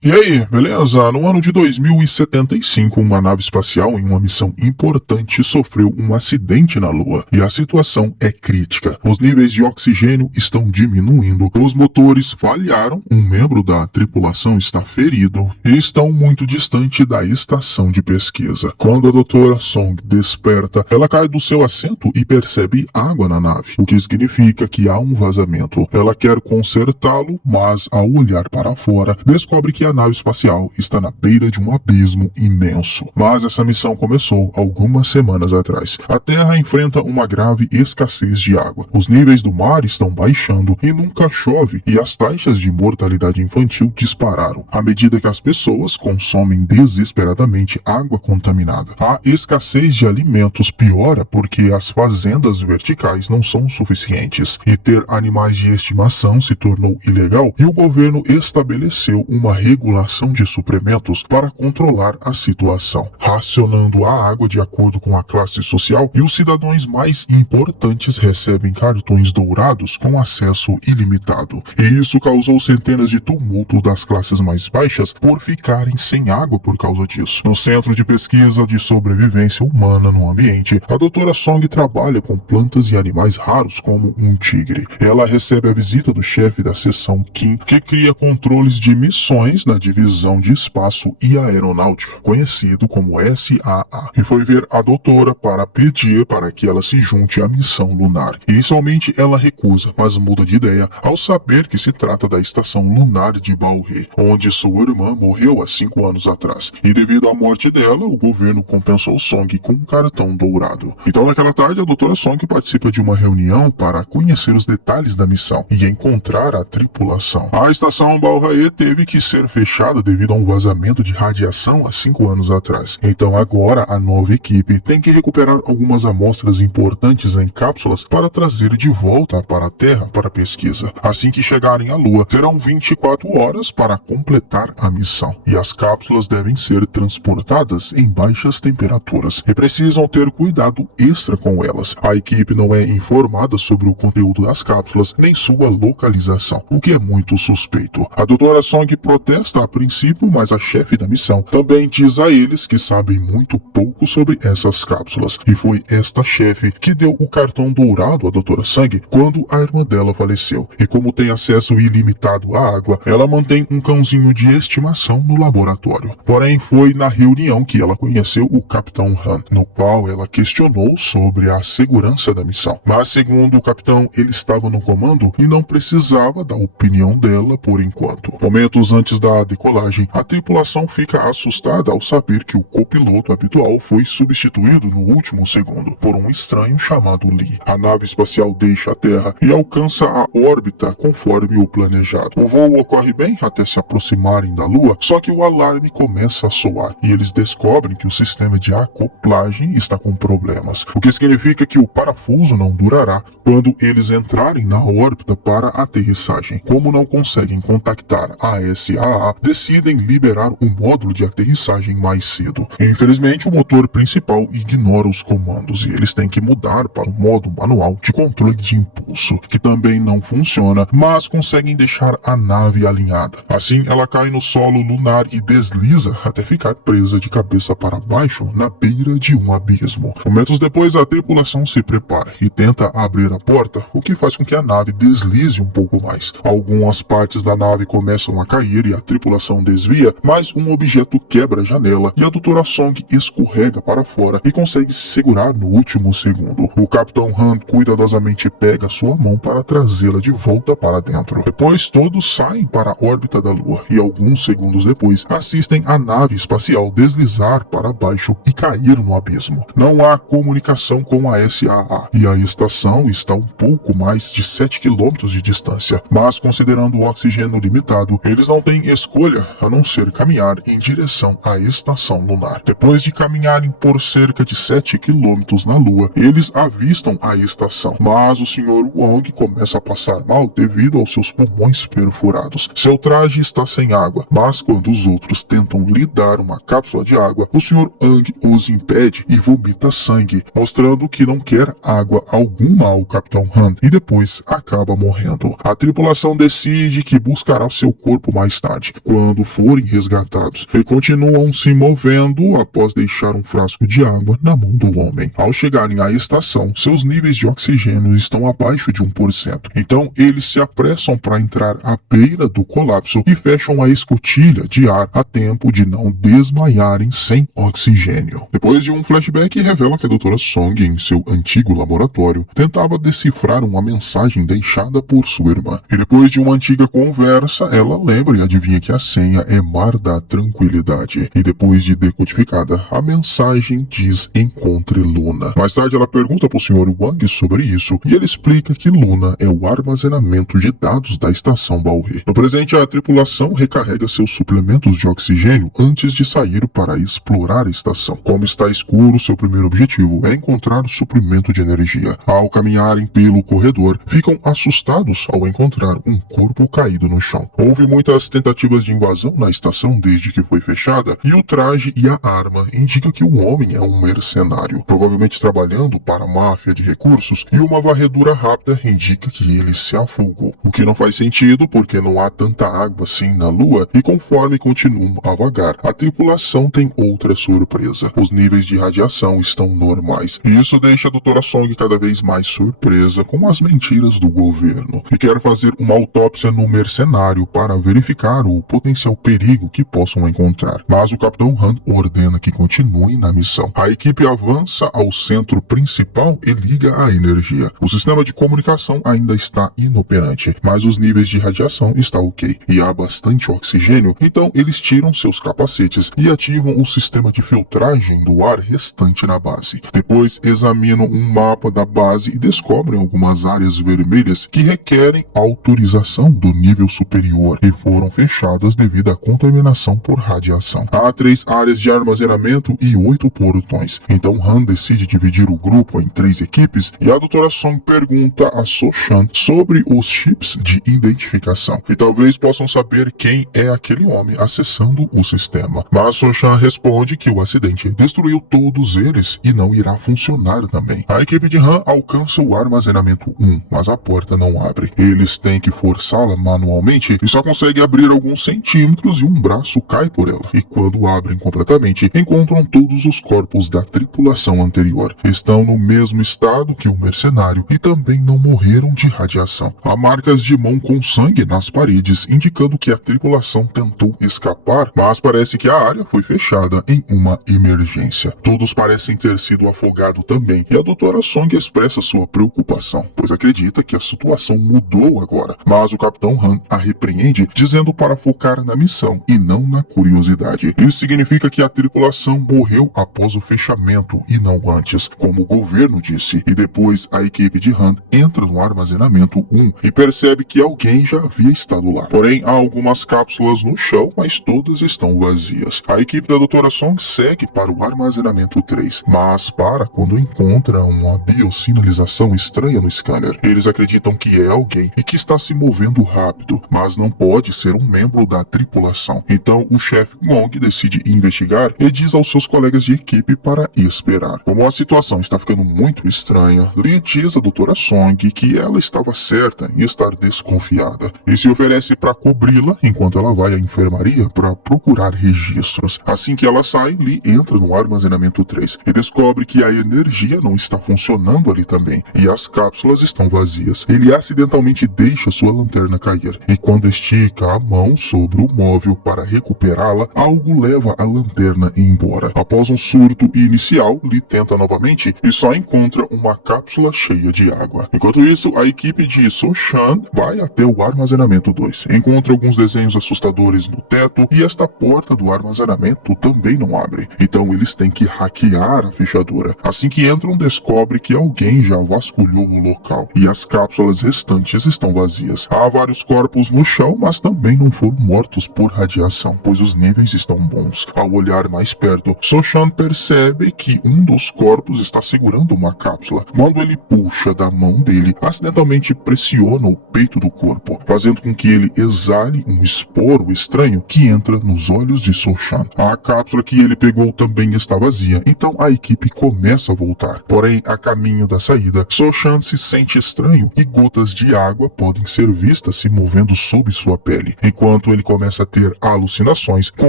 E aí, beleza? No ano de 2075, uma nave espacial em uma missão importante sofreu um acidente na Lua e a situação é crítica. Os níveis de oxigênio estão diminuindo, os motores falharam, um membro da tripulação está ferido e estão muito distante da estação de pesquisa. Quando a doutora Song desperta, ela cai do seu assento e percebe água na nave, o que significa que há um vazamento. Ela quer consertá-lo, mas ao olhar para fora, descobre que a nave espacial está na beira de um abismo imenso. Mas essa missão começou algumas semanas atrás. A Terra enfrenta uma grave escassez de água. Os níveis do mar estão baixando e nunca chove, e as taxas de mortalidade infantil dispararam à medida que as pessoas consomem desesperadamente água contaminada. A escassez de alimentos piora porque as fazendas verticais não são suficientes, e ter animais de estimação se tornou ilegal, e o governo estabeleceu uma regulação de suprimentos para controlar a situação, racionando a água de acordo com a classe social, e os cidadãos mais importantes recebem cartões dourados com acesso ilimitado. E isso causou centenas de tumultos das classes mais baixas por ficarem sem água por causa disso. No Centro de Pesquisa de Sobrevivência Humana no Ambiente, a doutora Song trabalha com plantas e animais raros como um tigre. Ela recebe a visita do chefe da seção Kim, que cria controles de missões na Divisão de Espaço e Aeronáutica, conhecido como SAA, e foi ver a doutora para pedir para que ela se junte à missão lunar. Inicialmente ela recusa, mas muda de ideia ao saber que se trata da estação lunar de Baohe, onde sua irmã morreu há 5 anos atrás, e devido à morte dela, o governo compensou Song com um cartão dourado. Então naquela tarde a doutora Song participa de uma reunião para conhecer os detalhes da missão e encontrar a tripulação. A estação Baohe teve que ser fechada devido a um vazamento de radiação há 5 anos atrás. Então agora a nova equipe tem que recuperar algumas amostras importantes em cápsulas para trazer de volta para a Terra para pesquisa. Assim que chegarem à Lua, terão 24 horas para completar a missão. E as cápsulas devem ser transportadas em baixas temperaturas e precisam ter cuidado extra com elas. A equipe não é informada sobre o conteúdo das cápsulas nem sua localização, o que é muito suspeito. A doutora Song protesta a princípio, mas a chefe da missão também diz a eles que sabem muito pouco sobre essas cápsulas, e foi esta chefe que deu o cartão dourado à doutora Song quando a irmã dela faleceu, e como tem acesso ilimitado à água, ela mantém um cãozinho de estimação no laboratório. Porém, foi na reunião que ela conheceu o Capitão Han, no qual ela questionou sobre a segurança da missão. Mas segundo o capitão, ele estava no comando e não precisava da opinião dela por enquanto. Momentos antes da decolagem, a tripulação fica assustada ao saber que o copiloto habitual foi substituído no último segundo por um estranho chamado Lee. A nave espacial deixa a Terra e alcança a órbita conforme o planejado. O voo ocorre bem até se aproximarem da Lua, só que o alarme começa a soar e eles descobrem que o sistema de acoplagem está com problemas, o que significa que o parafuso não durará quando eles entrarem na órbita para a aterrissagem. Como não conseguem contactar a SAA, decidem liberar o módulo de aterrissagem mais cedo. Infelizmente, o motor principal ignora os comandos e eles têm que mudar para o modo manual de controle de impulso, que também não funciona, mas conseguem deixar a nave alinhada. Assim, ela cai no solo lunar e desliza até ficar presa de cabeça para baixo na beira de um abismo. Momentos depois, a tripulação se prepara e tenta abrir a porta, o que faz com que a nave deslize um pouco mais. Algumas partes da nave começam a cair e a tripulação desvia, mas um objeto quebra a janela e a doutora Song escorrega para fora e consegue se segurar no último segundo. O Capitão Han cuidadosamente pega sua mão para trazê-la de volta para dentro. Depois todos saem para a órbita da Lua e alguns segundos depois assistem a nave espacial deslizar para baixo e cair no abismo. Não há comunicação com a SAA e a estação está um pouco mais de 7 km de distância, mas considerando o oxigênio limitado, eles não têm escolha a não ser caminhar em direção à estação lunar. Depois de caminharem por cerca de 7 km na Lua, eles avistam a estação, mas o Sr. Wong começa a passar mal devido aos seus pulmões perfurados. Seu traje está sem água, mas quando os outros tentam lhe dar uma cápsula de água, o Sr. Ang os impede e vomita sangue, mostrando que não quer água alguma ao Capitão Han, e depois acaba morrendo. A tripulação decide que buscará seu corpo mais tarde, novamente quando forem resgatados e continuam se movendo após deixar um frasco de água na mão do homem. Ao chegarem à estação, seus níveis de oxigênio estão abaixo de 1%. Então eles se apressam para entrar à beira do colapso e fecham a escotilha de ar a tempo de não desmaiarem sem oxigênio. Depois de um flashback, revela que a Dra. Song, em seu antigo laboratório, tentava decifrar uma mensagem deixada por sua irmã. E depois de uma antiga conversa, ela lembra e adivinha que a senha é Mar da Tranquilidade. E depois de decodificada, a mensagem diz encontre Luna. Mais tarde ela pergunta para o Sr. Wang sobre isso e ele explica que Luna é o armazenamento de dados da estação Baohe. No presente, a tripulação recarrega seus suplementos de oxigênio antes de sair para explorar a estação. Como está escuro, seu primeiro objetivo é encontrar o suprimento de energia. Ao caminharem pelo corredor, ficam assustados ao encontrar um corpo caído no chão. Houve muitas tentativas de invasão na estação desde que foi fechada e o traje e a arma indicam que o homem é um mercenário, provavelmente trabalhando para a máfia de recursos, e uma varredura rápida indica que ele se afogou. O que não faz sentido porque não há tanta água assim na Lua e conforme continuam a vagar, a tripulação tem outra surpresa. Os níveis de radiação estão normais e isso deixa a Dra. Song cada vez mais surpresa com as mentiras do governo e quer fazer uma autópsia no mercenário para verificar o potencial perigo que possam encontrar. Mas o Capitão Han ordena que continuem na missão. A equipe avança ao centro principal e liga a energia. O sistema de comunicação ainda está inoperante, mas os níveis de radiação estão ok e há bastante oxigênio, então eles tiram seus capacetes e ativam o sistema de filtragem do ar restante na base. Depois examinam um mapa da base e descobrem algumas áreas vermelhas que requerem autorização do nível superior e foram fechadas devido à contaminação por radiação. Há 3 áreas de armazenamento e 8 portões. Então Han decide dividir o grupo em 3 equipes e a Dra. Song pergunta a So-chan sobre os chips de identificação e talvez possam saber quem é aquele homem acessando o sistema. Mas So-chan responde que o acidente destruiu todos eles e não irá funcionar também. A equipe de Han alcança o armazenamento 1, mas a porta não abre. Eles têm que forçá-la manualmente e só conseguem abrir alguns centímetros e um braço cai por ela. E quando abrem completamente, encontram todos os corpos da tripulação anterior. Estão no mesmo estado que o mercenário e também não morreram de radiação. Há marcas de mão com sangue nas paredes, indicando que a tripulação tentou escapar, mas parece que a área foi fechada em uma emergência. Todos parecem ter sido afogados também, e a Dra. Song expressa sua preocupação, pois acredita que a situação mudou agora. Mas o Capitão Han a repreende, dizendo para focar na missão e não na curiosidade. Isso significa que a tripulação morreu após o fechamento e não antes, como o governo disse. E depois a equipe de Han entra no armazenamento 1 e percebe que alguém já havia estado lá. Porém, há algumas cápsulas no chão, mas todas estão vazias. A equipe da Dra. Song segue para o armazenamento 3, mas para quando encontra uma biosinalização estranha no scanner. Eles acreditam que é alguém e que está se movendo rápido, mas não pode ser um membro da tripulação. Então o chefe Wong decide investigar e diz aos seus colegas de equipe para esperar. Como a situação está ficando muito estranha, Lee diz a Dra. Song que ela estava certa em estar desconfiada e se oferece para cobri-la enquanto ela vai à enfermaria para procurar registros. Assim que ela sai, Lee entra no armazenamento 3 e descobre que a energia não está funcionando ali também e as cápsulas estão vazias. Ele acidentalmente deixa sua lanterna cair e quando estica a mão sobre o móvel para recuperá-la, algo leva a lanterna embora. Após um surto inicial, Lee tenta novamente e só encontra uma cápsula cheia de água. Enquanto isso, a equipe de So-chan vai até o armazenamento 2. Encontra alguns desenhos assustadores no teto e esta porta do armazenamento também não abre. Então eles têm que hackear a fechadura. Assim que entram, descobre que alguém já vasculhou o local e as cápsulas restantes estão vazias. Há vários corpos no chão, mas também não foram mortos por radiação, pois os níveis estão bons. Ao olhar mais perto, So-chan percebe que um dos corpos está segurando uma cápsula. Quando ele puxa da mão dele, acidentalmente pressiona o peito do corpo, fazendo com que ele exale um esporo estranho que entra nos olhos de So-chan. A cápsula que ele pegou também está vazia, então a equipe começa a voltar. Porém, a caminho da saída, So-chan se sente estranho e gotas de água podem ser vistas se movendo sob sua pele. Enquanto enquanto ele começa a ter alucinações com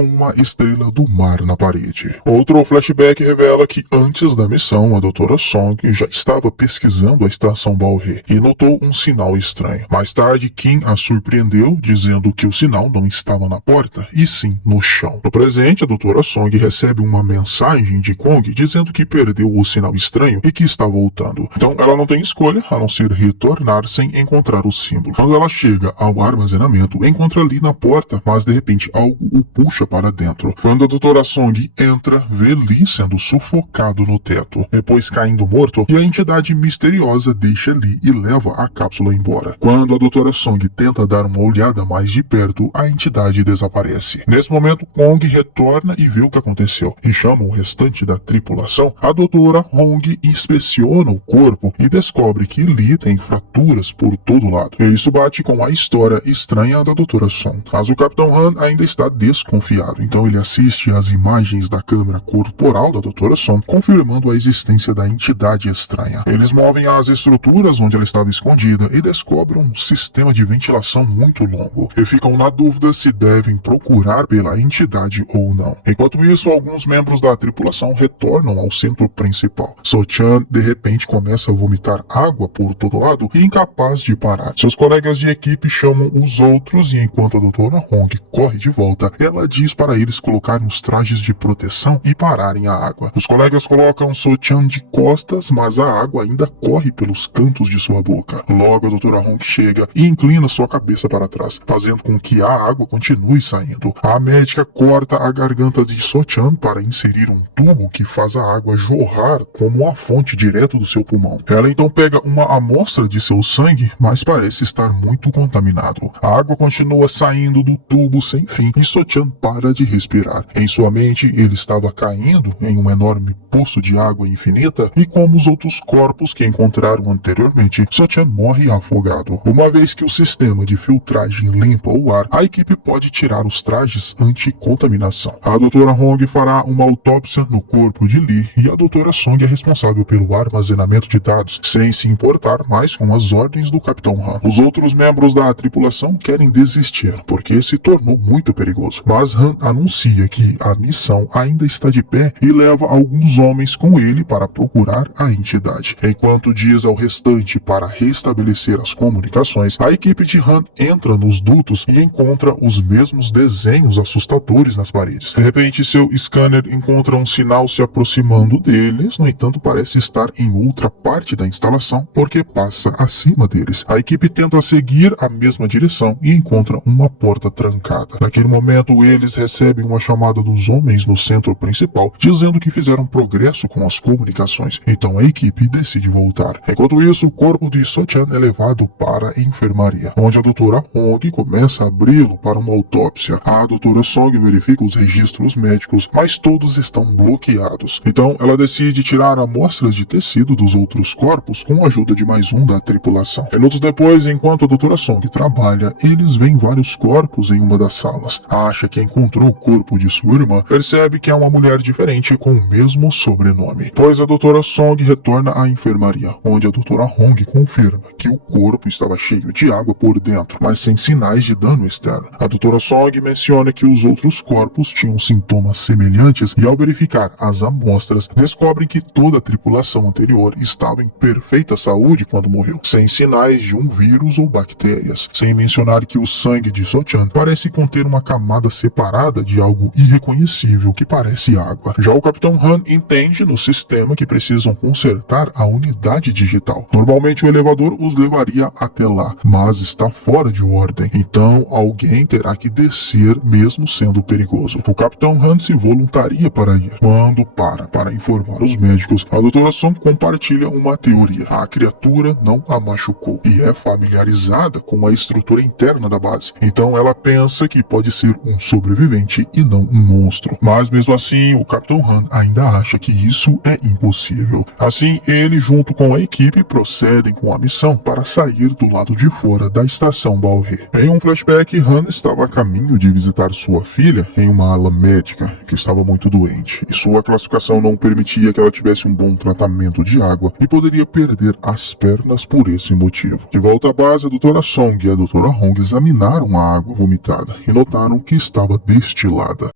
uma estrela do mar na parede. Outro flashback revela que antes da missão, a Dra. Song já estava pesquisando a estação Balré e notou um sinal estranho. Mais tarde, Kim a surpreendeu, dizendo que o sinal não estava na porta, e sim no chão. No presente, a Dra. Song recebe uma mensagem de Kong dizendo que perdeu o sinal estranho e que está voltando. Então ela não tem escolha a não ser retornar sem encontrar o símbolo. Quando ela chega ao armazenamento, encontra ali na porta, mas de repente algo o puxa para dentro. Quando a Dra. Song entra, vê Lee sendo sufocado no teto, depois caindo morto, e a entidade misteriosa deixa Lee e leva a cápsula embora. Quando a Dra. Song tenta dar uma olhada mais de perto, a entidade desaparece. Nesse momento, Kong retorna e vê o que aconteceu, e chama o restante da tripulação. A Dra. Hong inspeciona o corpo e descobre que Lee tem fraturas por todo lado. E isso bate com a história estranha da Dra. Song. Mas o Capitão Han ainda está desconfiado, então ele assiste às imagens da câmera corporal da Dra. Song, confirmando a existência da entidade estranha. Eles movem as estruturas onde ela estava escondida e descobrem um sistema de ventilação muito longo, e ficam na dúvida se devem procurar pela entidade ou não. Enquanto isso, alguns membros da tripulação retornam ao centro principal. So-chan de repente começa a vomitar água por todo lado e incapaz de parar. Seus colegas de equipe chamam os outros, e enquanto a Dra. Hong corre de volta, ela diz para eles colocarem os trajes de proteção e pararem a água. Os colegas colocam So-chan de costas, mas a água ainda corre pelos cantos de sua boca. Logo a Dra. Hong chega e inclina sua cabeça para trás, fazendo com que a água continue saindo. A médica corta a garganta de So-chan para inserir um tubo que faz a água jorrar como uma fonte direto do seu pulmão. Ela então pega uma amostra de seu sangue, mas parece estar muito contaminado. A água continua saindo do tubo sem fim e So-chan para de respirar. Em sua mente, ele estava caindo em um enorme poço de água infinita, e como os outros corpos que encontraram anteriormente, So-chan morre afogado. Uma vez que o sistema de filtragem limpa o ar, a equipe pode tirar os trajes anti-contaminação. A Dra. Hong fará uma autópsia no corpo de Lee, e a Dra. Song é responsável pelo armazenamento de dados, sem se importar mais com as ordens do Capitão Han. Os outros membros da tripulação querem desistir, porque se tornou muito perigoso. Mas Han anuncia que a missão ainda está de pé e leva alguns homens com ele para procurar a entidade. Enquanto diz ao restante para restabelecer as comunicações, a equipe de Han entra nos dutos e encontra os mesmos desenhos assustadores nas paredes. De repente, seu scanner encontra um sinal se aproximando deles, no entanto parece estar em outra parte da instalação, porque passa acima deles. A equipe tenta seguir a mesma direção e encontra uma porta trancada. Naquele momento, eles recebem uma chamada dos homens no centro principal, dizendo que fizeram progresso com as comunicações, então a equipe decide voltar. Enquanto isso, o corpo de So-chan é levado para a enfermaria, onde a Dra. Hong começa a abri-lo para uma autópsia. A Dra. Song verifica os registros médicos, mas todos estão bloqueados. Então ela decide tirar amostras de tecido dos outros corpos com a ajuda de mais um da tripulação. Minutos depois, enquanto a Dra. Song trabalha, eles veem vários corpos em uma das salas. Acha que encontrou o corpo de sua irmã, percebe que é uma mulher diferente com o mesmo sobrenome. Pois a Dra. Song retorna à enfermaria, onde a Dra. Hong confirma que o corpo estava cheio de água por dentro, mas sem sinais de dano externo. A Dra. Song menciona que os outros corpos tinham sintomas semelhantes, e ao verificar as amostras, descobrem que toda a tripulação anterior estava em perfeita saúde quando morreu, sem sinais de um vírus ou bactérias, sem mencionar que o sangue de So-chan parece conter uma camada separada de algo irreconhecível que parece água. Já o Capitão Han entende no sistema que precisam consertar a unidade digital. Normalmente o elevador os levaria até lá, mas está fora de ordem, então alguém terá que descer mesmo sendo perigoso. O Capitão Han se voluntaria para ir. Quando para informar os médicos, a Dra. Song compartilha uma teoria. A criatura não a machucou e é familiarizada com a estrutura interna da base, então ela pensa que pode ser um sobrevivente e não um monstro. Mas mesmo assim, o Capitão Han ainda acha que isso é impossível. Assim, ele junto com a equipe procedem com a missão para sair do lado de fora da estação Balré. Em um flashback, Han estava a caminho de visitar sua filha em uma ala médica que estava muito doente, e sua classificação não permitia que ela tivesse um bom tratamento de água e poderia perder as pernas por esse motivo. De volta à base, a Dra. Song e a Dra. Hong examinaram a água vomitada e notaram que estava destilada.